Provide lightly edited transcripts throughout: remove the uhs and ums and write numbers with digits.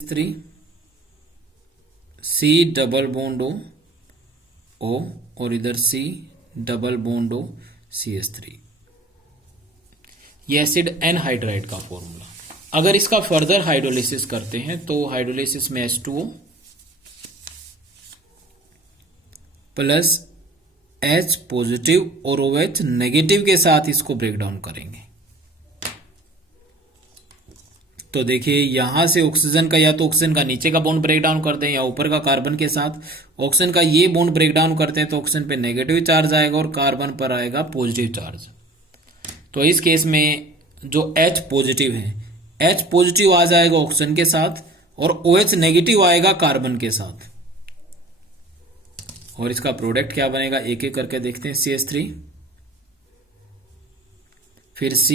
3 C double bond O और इधर C double bond O CH3। ये एसिड एनहाइड्राइड का फॉर्मूला। अगर इसका फर्दर हाइड्रोलिसिस करते हैं तो हाइड्रोलिसिस में H2O प्लस H पॉजिटिव और OH नेगेटिव के साथ इसको ब्रेक डाउन करेंगे। तो देखिए यहां से ऑक्सीजन का या तो ऑक्सीजन का नीचे का बॉन्ड ब्रेक डाउन कर दें या ऊपर का कार्बन के साथ। ऑक्सीजन का ये बॉन्ड ब्रेक डाउन करते हैं तो ऑक्सीजन पे नेगेटिव चार्ज आएगा और कार्बन पर आएगा पॉजिटिव चार्ज। तो इस केस में जो H पॉजिटिव है, H पॉजिटिव आ जाएगा ऑक्सीजन के साथ और OH नेगेटिव आएगा कार्बन के साथ। और इसका प्रोडक्ट क्या बनेगा एक एक करके देखते हैं। CH3 फिर C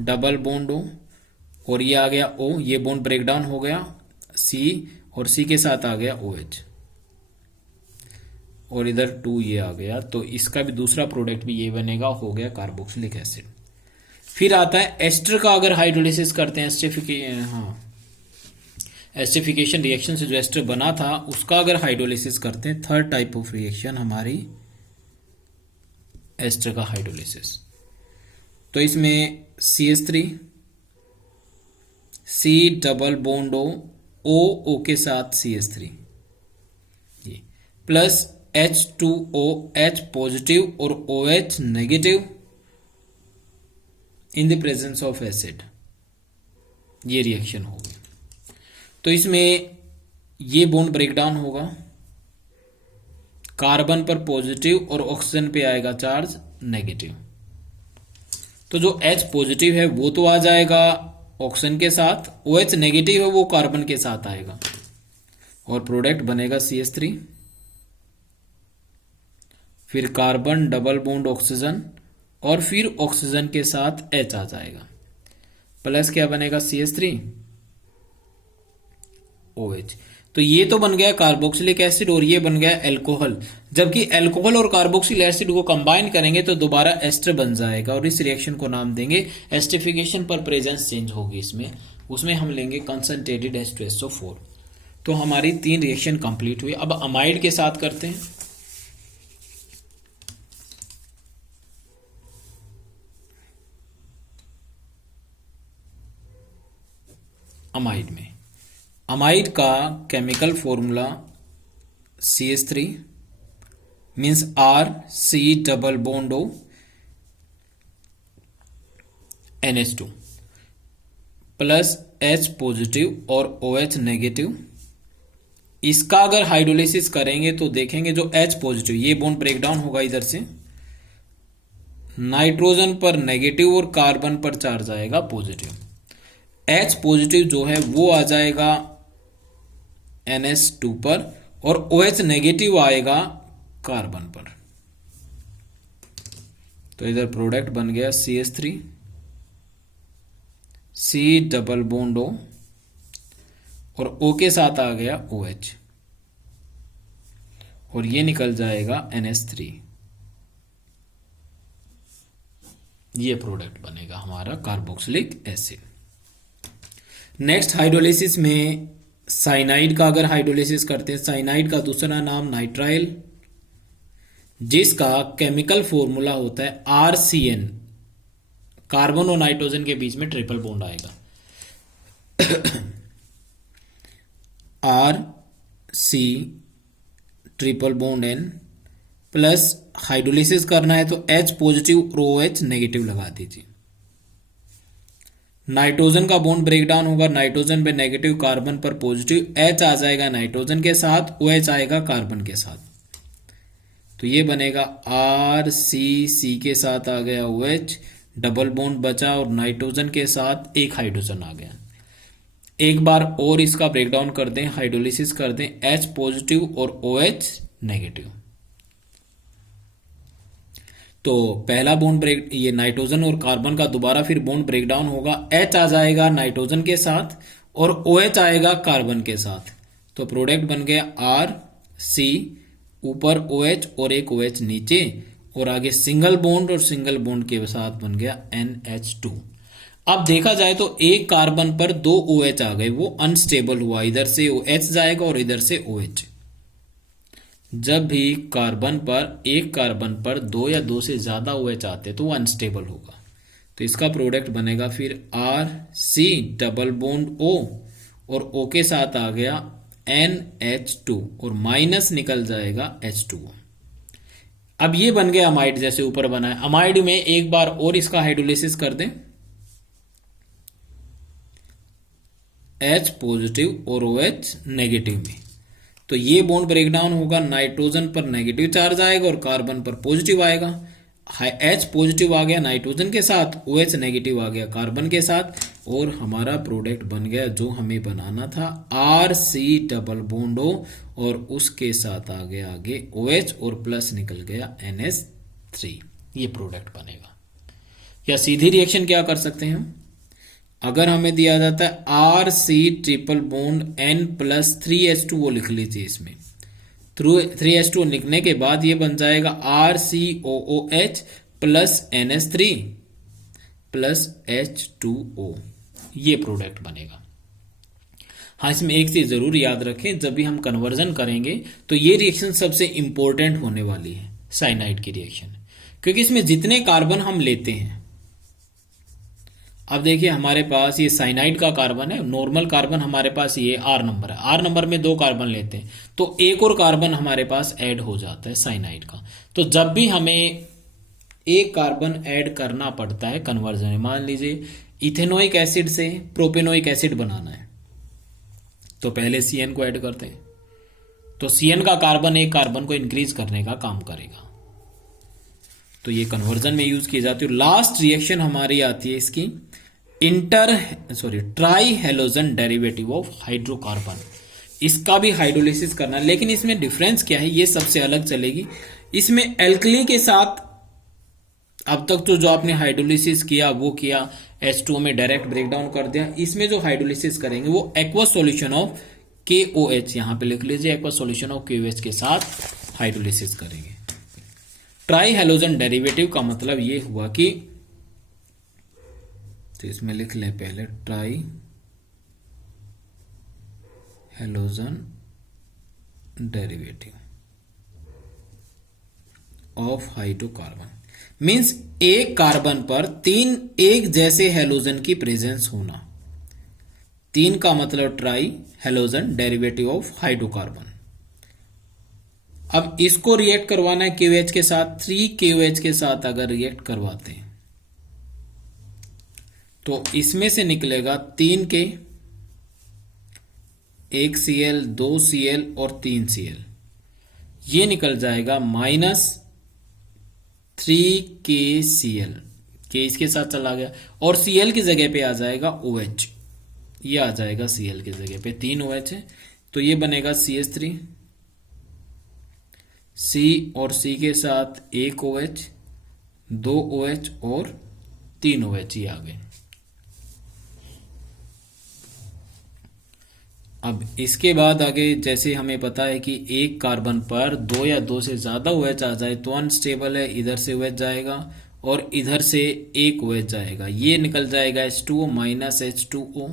डबल बॉन्ड O और ये आ गया O, ये बॉन्ड ब्रेक डाउन हो गया C और C के साथ आ गया OH और इधर 2 ये आ गया। तो इसका भी दूसरा प्रोडक्ट भी ये बनेगा, हो गया कार्बोक्सिलिक एसिड। फिर आता है एस्टर का। अगर हाइड्रोलिसिस करते हैं एस्टरिफिकेशन रिएक्शन से जो एस्टर बना था उसका अगर हाइड्रोलिसिस करते हैं, थर्ड टाइप ऑफ रिएक्शन हमारी एस्टर का हाइड्रोलिसिस। तो इसमें CH3 C double bond O के साथ CH3 ये प्लस H2O H पॉजिटिव और OH negative in the presence of acid, ये रिएक्शन होगी। तो इसमें ये बॉन्ड ब्रेक डाउन होगा, कार्बन पर पॉजिटिव और ऑक्सीजन पे आएगा चार्ज नेगेटिव। तो जो H पॉजिटिव है वो तो आ जाएगा ऑक्सीजन के साथ, OH नेगेटिव है वो कार्बन के साथ आएगा और प्रोडक्ट बनेगा CH3 फिर कार्बन डबल बॉन्ड ऑक्सीजन और फिर ऑक्सीजन के साथ H आ जाएगा प्लस क्या बनेगा CH3 OH। तो ये तो बन गया कार्बोक्सिलिक एसिड और ये बन गया एल्कोहल। जबकि एल्कोहल और कार्बोक्सिल एसिड को कंबाइन करेंगे तो दोबारा एस्टर बन जाएगा और इस रिएक्शन को नाम देंगे एस्टरिफिकेशन। पर प्रेजेंस चेंज होगी इसमें, उसमें हम लेंगे कंसंट्रेटेड H2SO4। तो हमारी 3 रिएक्शन कंप्लीट हुई। अब अमाइड के साथ करते हैं। अमाइड में अमाइड का chemical formula CH3 means R C double bond O NH2 plus H positive और OH नेगेटिव। इसका अगर हाइड्रोलिसिस करेंगे तो देखेंगे जो H पॉजिटिव ये बॉन्ड ब्रेक डाउन होगा इधर से, नाइट्रोजन पर नेगेटिव और कार्बन पर चार्ज आएगा पॉजिटिव। H पॉजिटिव जो है वो आ जाएगा NH2 पर और OH नेगेटिव आएगा कार्बन पर। तो इधर प्रोडक्ट बन गया CH3 C double bond O और O के साथ आ गया OH और ये निकल जाएगा NH3। ये प्रोडक्ट बनेगा हमारा कार्बोक्सिलिक एसिड। नेक्स्ट हाइड्रोलिसिस में साइनाइड का अगर हाइड्रोलिसिस करते हैं, साइनाइड का दूसरा नाम नाइट्राइल, जिसका केमिकल फॉर्मूला होता है RCN। कार्बन और नाइट्रोजन के बीच में ट्रिपल बॉन्ड आएगा RC triple bond N plus hydrolysis करना है तो H पॉजिटिव और OH नेगेटिव लगा दीजिए। नाइट्रोजन का बॉन्ड ब्रेक डाउन होगा, नाइट्रोजन पे नेगेटिव कार्बन पर पॉजिटिव, H आ जाएगा नाइट्रोजन के साथ, OH आएगा कार्बन के साथ। तो ये बनेगा RCC के साथ आ गया OH, डबल बॉन्ड बचा और नाइट्रोजन के साथ एक हाइड्रोजन आ गया। एक बार और इसका ब्रेक डाउन कर दें, हाइड्रोलिसिस कर दें, H पॉजिटिव और OH नेगेटिव। तो पहला बॉन्ड ब्रेक, ये नाइट्रोजन और कार्बन का दोबारा फिर बॉन्ड ब्रेक डाउन होगा, H आ जाएगा नाइट्रोजन के साथ और OH आएगा कार्बन के साथ। तो प्रोडक्ट बन गया RC, ऊपर OH और एक OH नीचे और आगे सिंगल बॉन्ड और सिंगल बॉन्ड के साथ बन गया NH2। अब देखा जाए तो एक कार्बन पर दो OH आ गए, वो अनस्टेबल हुआ, इधर से OH जाएगा और इधर से OH। जब भी एक कार्बन पर दो या दो से ज्यादा OH आते तो वो अनस्टेबल होगा। तो इसका प्रोडक्ट बनेगा फिर RC डबल बॉन्ड O, और O के साथ आ गया NH2 और माइनस निकल जाएगा H2O। अब ये बन गया अमाइड, जैसे ऊपर बना है। अमाइड में एक बार और इसका हाइड्रोलिसिस कर दें, H पॉजिटिव और OH नेगेटिव में, तो ये बॉन्ड ब्रेकडाउन होगा, नाइट्रोजन पर नेगेटिव चार्ज आएगा और कार्बन पर पॉजिटिव आएगा। H पॉजिटिव आ गया नाइट्रोजन के साथ, OH नेगेटिव आ गया कार्बन के साथ, और हमारा प्रोडक्ट बन गया जो हमें बनाना था, RC डबल बॉन्ड O, और उसके साथ आ गया आगे OH और प्लस निकल गया NH3। ये प्रोडक्ट बनेगा। या सीधी रिएक्शन क्या कर सकते हैं हम, अगर हमें दिया जाता है RC triple bond N plus 3H2O लिख लीजिए, इसमें 3H2O लिखने के बाद ये बन जाएगा RCOOH plus NH3 plus H2O। ये प्रोडक्ट बनेगा। हाँ, इसमें एक चीज जरूर याद रखें, जब भी हम कन्वर्जन करेंगे तो ये रिएक्शन सबसे इंपॉर्टेंट होने वाली है, साइनाइड की रिएक्शन, क्योंकि इसमें जितने कार्बन हम लेते हैं, अब देखिए हमारे पास ये साइनाइड का कार्बन है, नॉर्मल कार्बन हमारे पास ये R नंबर है, R नंबर में दो कार्बन लेते हैं तो एक और कार्बन हमारे पास ऐड हो जाता है साइनाइड का। तो जब भी हमें एक कार्बन ऐड करना पड़ता है कन्वर्जन में, मान लीजिए इथेनोइक एसिड से प्रोपेनोइक एसिड बनाना है, तो पहले CN को ऐड करते हैं, तो CN का कार्बन एक कार्बन को इंक्रीज करने का काम करेगा, तो ये कन्वर्जन में यूज की जाती है। लास्ट रिएक्शन हमारी आती है इसकी try halogen derivative of hydrocarbon. इसका भी हाइड्रोलिसिस करना, लेकिन इसमें डिफरेंस क्या है, ये सबसे अलग चलेगी। इसमें एल्कली के साथ अब तक तो जो आपने हाइड्रोलिसिस किया वो किया, H2O में डायरेक्ट ब्रेकडाउन कर दिया। इसमें जो हाइड्रोलिसिस करेंगे वो एक्वस सॉल्यूशन ऑफ KOH, यहां पे लिख लीजिए एक्वस सॉल्यूशन ऑफ KOH के साथ हाइड्रोलिसिस करेंगे। ट्राई हेलोजन डेरिवेटिव का मतलब ये हुआ कि, तो इसमें लिख लें पहले try halogen derivative of hydrocarbon means एक कार्बन पर तीन एक जैसे हेलोजन की प्रेजेंस होना। तीन का मतलब try halogen derivative of hydrocarbon. अब इसको रिएक्ट करवाना है KOH के साथ, 3KOH के साथ अगर रिएक्ट करवाते हैं तो इसमें से निकलेगा 3K, 1Cl, 2Cl और 3Cl, ये निकल जाएगा माइनस 3KCl, K इसके साथ चला गया और Cl की जगह पे आ जाएगा OH, ये आ जाएगा Cl की जगह पे, 3 OH है तो ये बनेगा CH3, C और C के साथ 1 OH, 2 OH और 3 OH, ये आ गए। अब इसके बाद आगे जैसे हमें पता है कि एक कार्बन पर दो या दो से ज्यादा OH आ जाए तो अनस्टेबल है, इधर से OH जाएगा और इधर से एक OH जाएगा, ये निकल जाएगा H2O माइनस H2O,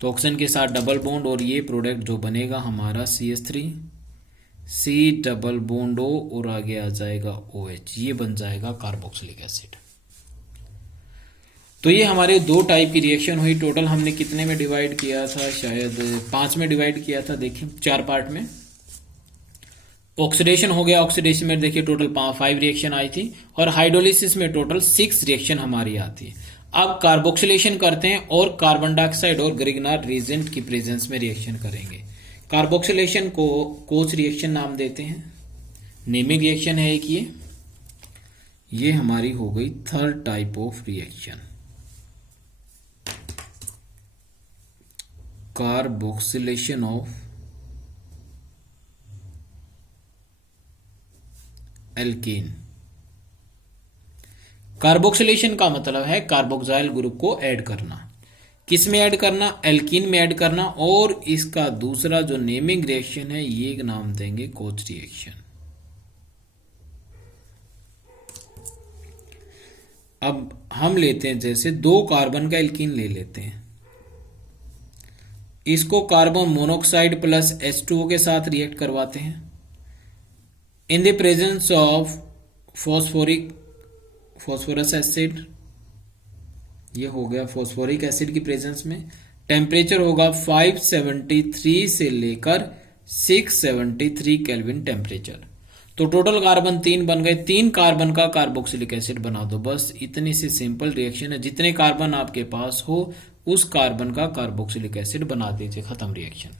तो ऑक्सीजन के साथ डबल बॉन्ड और ये प्रोडक्ट जो बनेगा हमारा CH3, C double bond O और आगे आ जाएगा OH, ये बन जाएगा कार्बोक्सिलिक एसिड। तो ये हमारे दो टाइप की रिएक्शन हुई। टोटल हमने कितने में डिवाइड किया था, शायद 5 में डिवाइड किया था, देखिए 4 पार्ट में। ऑक्सीडेशन हो गया, ऑक्सीडेशन में देखिए टोटल 5 रिएक्शन आई थी और हाइड्रोलिसिस में टोटल 6 रिएक्शन हमारी आती है। अब कार्बोक्सिलेशन करते हैं और कार्बन डाइऑक्साइड और ग्रिग्नार्ड रिएजेंट की प्रेजेंस में रिएक्शन करेंगे। कार्बोक्सिलेशन को कोच रिएक्शन नाम देते हैं, नेमिंग रिएक्शन है एक ये हमारी हो गई third type of reaction, carboxylation of alkene. Carboxylation का मतलब है कार्बोक्साइल ग्रुप को ऐड करना। किस में ऐड करना, एल्कीन में ऐड करना। और इसका दूसरा जो नेमिंग रिएक्शन है ये नाम देंगे कोच रिएक्शन। अब हम लेते हैं जैसे 2 कार्बन का एल्कीन ले लेते हैं, इसको कार्बन मोनोऑक्साइड प्लस H2O के साथ रिएक्ट करवाते हैं in the presence of phosphorous acid. ये हो गया फॉस्फोरिक एसिड की प्रेजेंस में। टेम्परेचर होगा 573 से लेकर 673 केल्विन टेम्परेचर। तो टोटल कार्बन 3 बन गए। 3 कार्बन का कार्बोक्सिलिक एसिड बना दो, बस इतनी सी सिंपल रिएक्शन है। जितने कार्बन आपके पास हो उस कार्बन का कार्बोक्सिलिक एसिड बना दीजिए, खत्म रिएक्शन।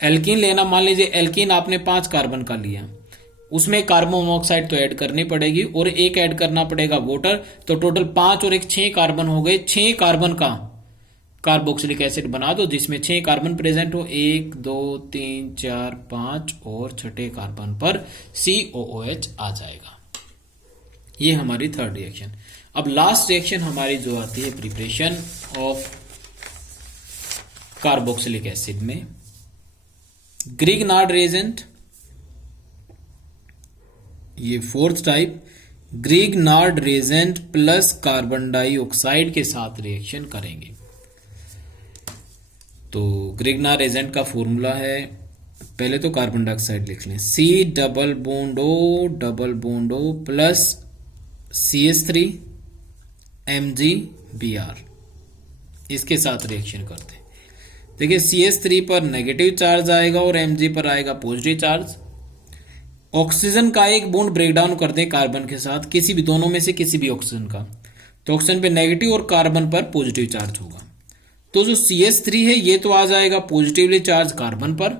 एल्कीन लेना, मान लीजिए एल्कीन आपने 5 कार्बन का लिया, उसमें कार्बन मोनोऑक्साइड तो ऐड करनी पड़ेगी और एक ऐड करना पड़ेगा वाटर, तो टोटल 5 और 1 6 कार्बन हो गए। 6 कार्बन का कार्बोक्सिलिक एसिड बना दो जिसमें 6 कार्बन प्रेजेंट हो, 1 2 3 4 5 और छठे कार्बन पर COOH आ जाएगा। ये हमारी थर्ड रिएक्शन। अब लास्ट रिएक्शन हमारी जो आती है प्रिपरेशन ऑफ कार्बोक्सिलिक एसिड में, ग्रिग्नार्ड रिएजेंट, ये fourth type, Grignard reagent plus carbon dioxide के साथ रिएक्शन करेंगे। तो ग्रिग्नार्ड रिएजेंट का फॉर्मूला है, पहले तो कार्बन डाइऑक्साइड लिख लें, C double bond O plus CH3 MgBr, इसके साथ रिएक्शन करते हैं। देखिए CH3 पर नेगेटिव चार्ज आएगा और Mg पर आएगा पॉजिटिव चार्ज। ऑक्सीजन का एक बॉन्ड ब्रेक डाउन कर दें कार्बन के साथ, किसी भी दोनों में से किसी भी ऑक्सीजन का, तो ऑक्सीजन पे नेगेटिव और कार्बन पर पॉजिटिव चार्ज होगा। तो जो CH3 है ये तो आ जाएगा पॉजिटिवली चार्ज कार्बन पर,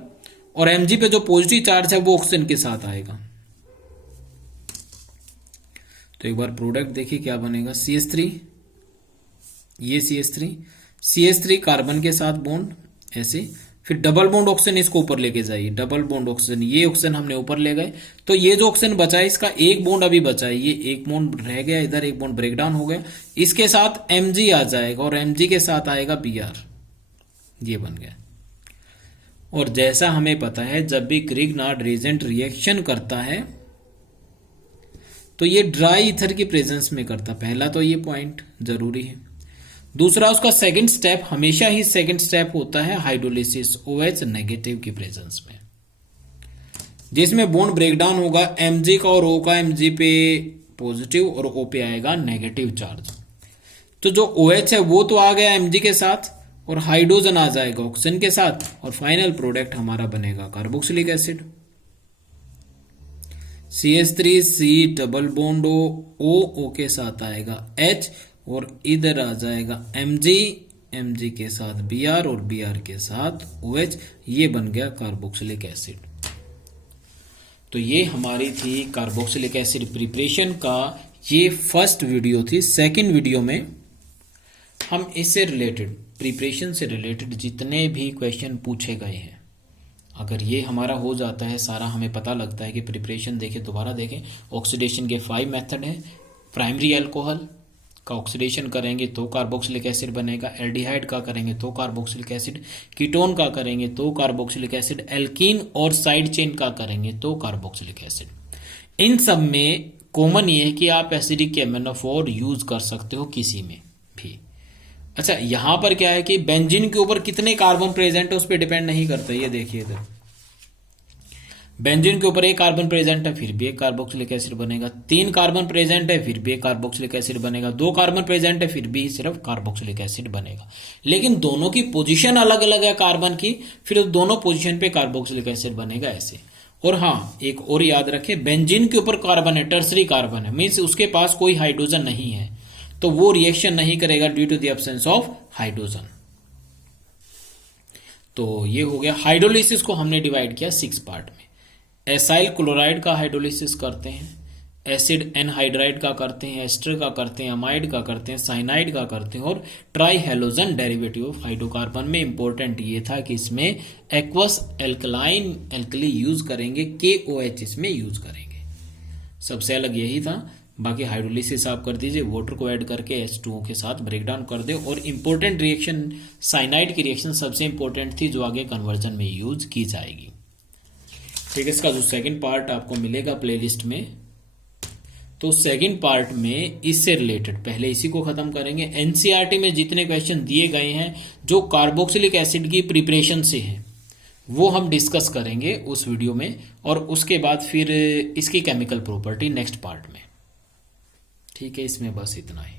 और Mg पे जो पॉजिटिव चार्ज है वो ऑक्सीजन के साथ आएगा। तो एक बार प्रोडक्ट देखिए क्या बनेगा, CH3, ये CH3 कार्बन के साथ बॉन्ड ऐसे, फिर डबल बॉन्ड ऑक्सीजन इसको ऊपर लेके जाइए, डबल बॉन्ड ऑक्सीजन, ये ऑक्सीजन हमने ऊपर ले गए, तो ये जो ऑक्सीजन बचा है इसका एक बॉन्ड अभी बचा है, ये एक बॉन्ड रह गया, इधर एक बॉन्ड ब्रेक डाउन हो गया, इसके साथ Mg आ जाएगा और Mg के साथ आएगा Br, ये बन गया। और जैसा हमें पता है जब भी ग्रिग्नार्ड रिएजेंट रिएक्शन करता है तो ये ड्राई ईथर की प्रेजेंस में करता, पहला तो ये पॉइंट जरूरी है। दूसरा उसका सेकंड स्टेप, हमेशा ही सेकंड स्टेप होता है हाइड्रोलिसिस, OH नेगेटिव की प्रेजेंस में, जिसमें बॉन्ड ब्रेकडाउन होगा Mg का और O का, Mg पे पॉजिटिव और O पे आएगा नेगेटिव चार्ज। तो जो OH है वो तो आ गया Mg के साथ और हाइड्रोजन आ जाएगा ऑक्सीजन के साथ, और फाइनल प्रोडक्ट हमारा बनेगा carboxylic acid. CH3 C double bond O के साथ आएगा H और इधर आ जाएगा Mg के साथ Br और Br के साथ OH, ये बन गया कार्बोक्सिलिक एसिड। तो ये हमारी थी कार्बोक्सिलिक एसिड प्रिपरेशन का ये फर्स्ट वीडियो थी। सेकंड वीडियो में हम इससे रिलेटेड, प्रिपरेशन से रिलेटेड जितने भी क्वेश्चन पूछे गए हैं, अगर ये हमारा हो जाता है सारा, हमें पता लगता है कि प्रिपरेशन देखें, दोबारा देखें। ऑक्सीडेशन के 5 मेथड हैं। प्राइमरी अल्कोहल का ऑक्सीडेशन करेंगे तो कार्बोक्सिलिक एसिड बनेगा, एल्डिहाइड का करेंगे तो कार्बोक्सिलिक एसिड, कीटोन का करेंगे तो कार्बोक्सिलिक एसिड, एल्कीन और साइड चेन का करेंगे तो कार्बोक्सिलिक एसिड। इन सब में कॉमन ये है कि आप एसिडिक केमेनोफोर यूज कर सकते हो किसी में भी। अच्छा, यहां पर क्या है कि बेंजीन के ऊपर कितने कार्बन प्रेजेंट है उस पर डिपेंड नहीं करता। ये देखिए इधर बेंजीन के ऊपर एक कार्बन प्रेजेंट है फिर भी एक कार्बोक्सिलिक एसिड बनेगा, 3 कार्बन प्रेजेंट है फिर भी एक कार्बोक्सिलिक एसिड बनेगा, 2 कार्बन प्रेजेंट है फिर भी सिर्फ कार्बोक्सिलिक एसिड बनेगा। लेकिन दोनों की पोजीशन अलग अलग है कार्बन की, फिर दोनों पोजीशन पे कार्बोक्सिलिक एसिड बनेगा ऐसे। और हाँ, एक और याद रखें, बेंजीन के ऊपर कार्बन है, टर्सरी कार्बन है, मीन्स उसके पास कोई हाइड्रोजन नहीं है, तो वो रिएक्शन नहीं करेगा due to the absence of hydrogen. तो ये हो गया। हाइड्रोलिसिस को हमने डिवाइड किया 6 पार्ट में। एसाइल क्लोराइड का हाइड्रोलिसिस करते हैं, एसिड एनहाइड्राइड का करते हैं, एस्टर का करते हैं, अमाइड का करते हैं, साइनाइड का करते हैं, और try halogen derivative of hydrocarbon में इंपॉर्टेंट ये था कि इसमें एक्वस एल्कलाइन एल्कली यूज करेंगे, KOH इसमें यूज करेंगे। सबसे अलग यही था। बाकी हाइड्रोलिसिस आप कर दीजिए, वाटर को ऐड करके H2O के साथ ब्रेकडाउन कर दे। और इंपॉर्टेंट रिएक्शन साइनाइड की रिएक्शन सबसे इंपॉर्टेंट थी जो आगे कन्वर्जन में यूज की जाएगी। ठीक है, इसका जो सेकंड पार्ट आपको मिलेगा प्लेलिस्ट में, तो सेकंड पार्ट में इससे रिलेटेड पहले इसी को खत्म करेंगे। एनसीईआरटी में जितने क्वेश्चन दिए गए हैं जो कार्बोक्सिलिक एसिड की प्रिपरेशन से हैं वो हम डिस्कस करेंगे उस वीडियो में, और उसके बाद फिर इसकी केमिकल प्रॉपर्टी नेक्स्ट पार्ट में। ठीक है, इसमें बस इतना ही।